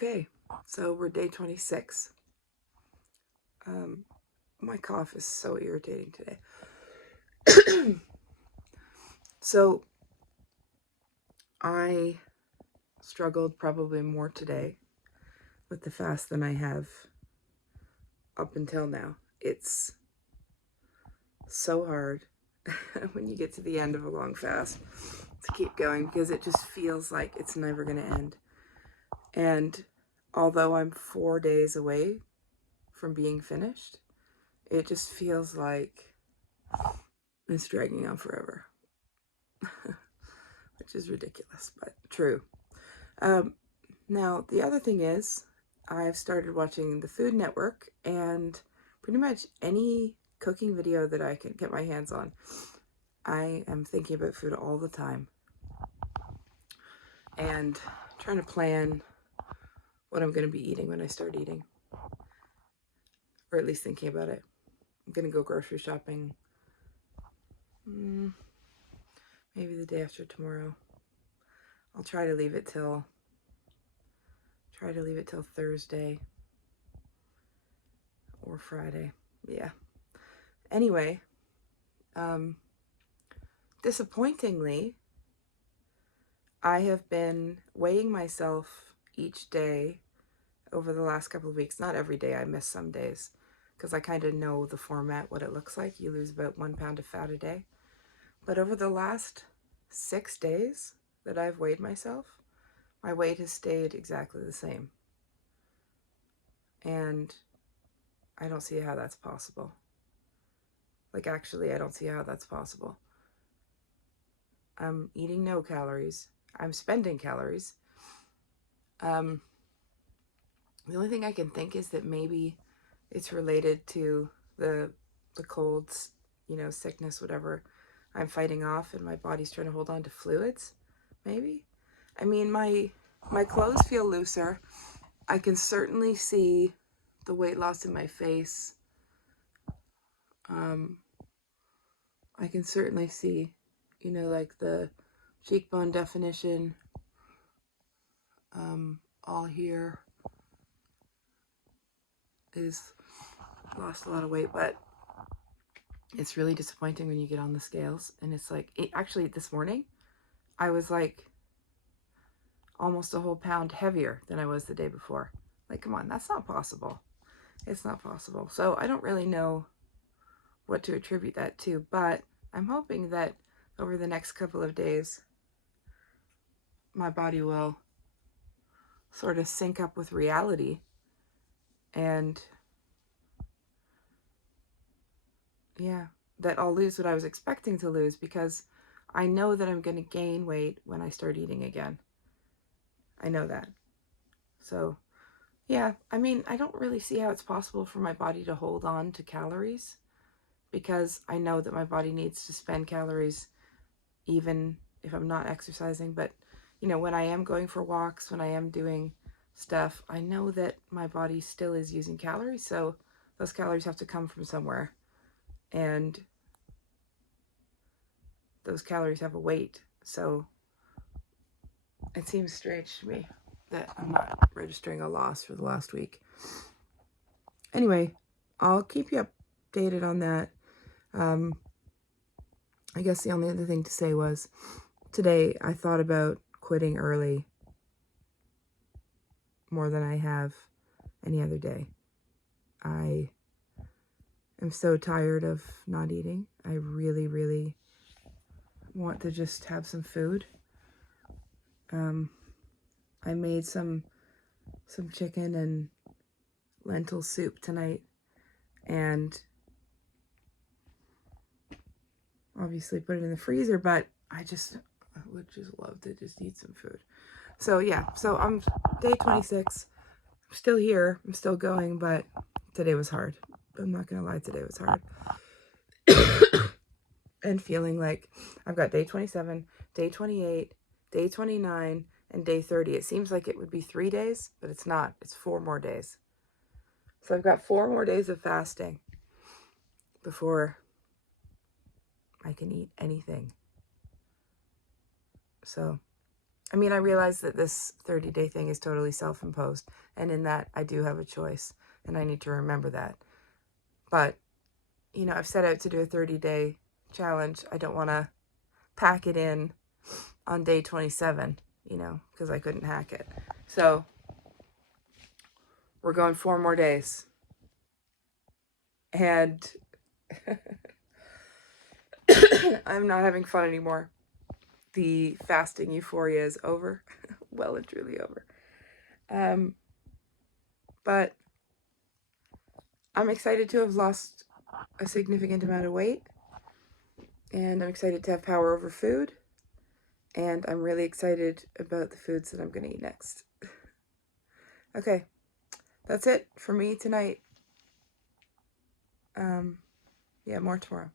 Okay, so we're day 26. My cough is so irritating today. So I struggled probably more today with the fast than I have up until now. It's so hard when you get to the end of a long fast to keep going because it just feels like it's never going to end. And although I'm 4 days away from being finished, it just feels like it's dragging on forever, which is ridiculous, but true. Now, the other thing is, I've started watching the Food Network, and pretty much any cooking video that I can get my hands on, I am thinking about food all the time and trying to plan what I'm going to be eating when I start eating, or at least thinking about it. I'm going to go grocery shopping maybe the day after tomorrow. I'll try to leave it till Thursday or Friday. Yeah. Anyway, disappointingly, I have been weighing myself each day over the last couple of weeks. Not every day, I miss some days because I kind of know the format, what it looks like. You lose about 1 pound of fat a day. But over the last 6 days that I've weighed myself, my weight has stayed exactly the same. And I don't see how that's possible. Actually, I don't see how that's possible. I'm eating no calories. I'm spending calories. The only thing I can think is that maybe it's related to the colds, sickness, whatever I'm fighting off, and my body's trying to hold on to fluids. Maybe. I mean, my clothes feel looser. I can certainly see the weight loss in my face. I can certainly see, the cheekbone definition, all here is lost a lot of weight, but it's really disappointing when you get on the scales. And it's like, actually this morning, I was like almost a whole pound heavier than I was the day before. Like, come on, that's not possible. It's not possible. So I don't really know what to attribute that to, but I'm hoping that over the next couple of days, my body will sort of sync up with reality and that I'll lose what I was expecting to lose, because I know that I'm going to gain weight when I start eating again. I know that. So, yeah, I mean, I don't really see how it's possible for my body to hold on to calories, because I know that my body needs to spend calories even if I'm not exercising. But, when I am going for walks, when I am doing stuff, I know that my body still is using calories, so those calories have to come from somewhere. And those calories have a weight, so it seems strange to me that I'm not registering a loss for the last week. Anyway, I'll keep you updated on that. I guess the only other thing to say was, today I thought about quitting early more than I have any other day. I am so tired of not eating. I really, really want to just have some food. I made some chicken and lentil soup tonight, and obviously put it in the freezer, but I would just love to just eat some food. So yeah, so I'm day 26. I'm still here. I'm still going, but today was hard. I'm not going to lie, today was hard. And feeling like I've got day 27, day 28, day 29, and day 30. It seems like it would be 3 days, but it's not. It's 4 more days. So I've got 4 more days of fasting before I can eat anything. So I mean, I realize that this 30-day thing is totally self-imposed, and in that I do have a choice, and I need to remember that. But, you know, I've set out to do a 30-day challenge. I don't want to pack it in on day 27, you know, because I couldn't hack it. So we're going 4 more days. And I'm not having fun anymore. The fasting euphoria is over. Well and truly over. But I'm excited to have lost a significant amount of weight. And I'm excited to have power over food. And I'm really excited about the foods that I'm going to eat next. Okay. That's it for me tonight. Yeah, more tomorrow.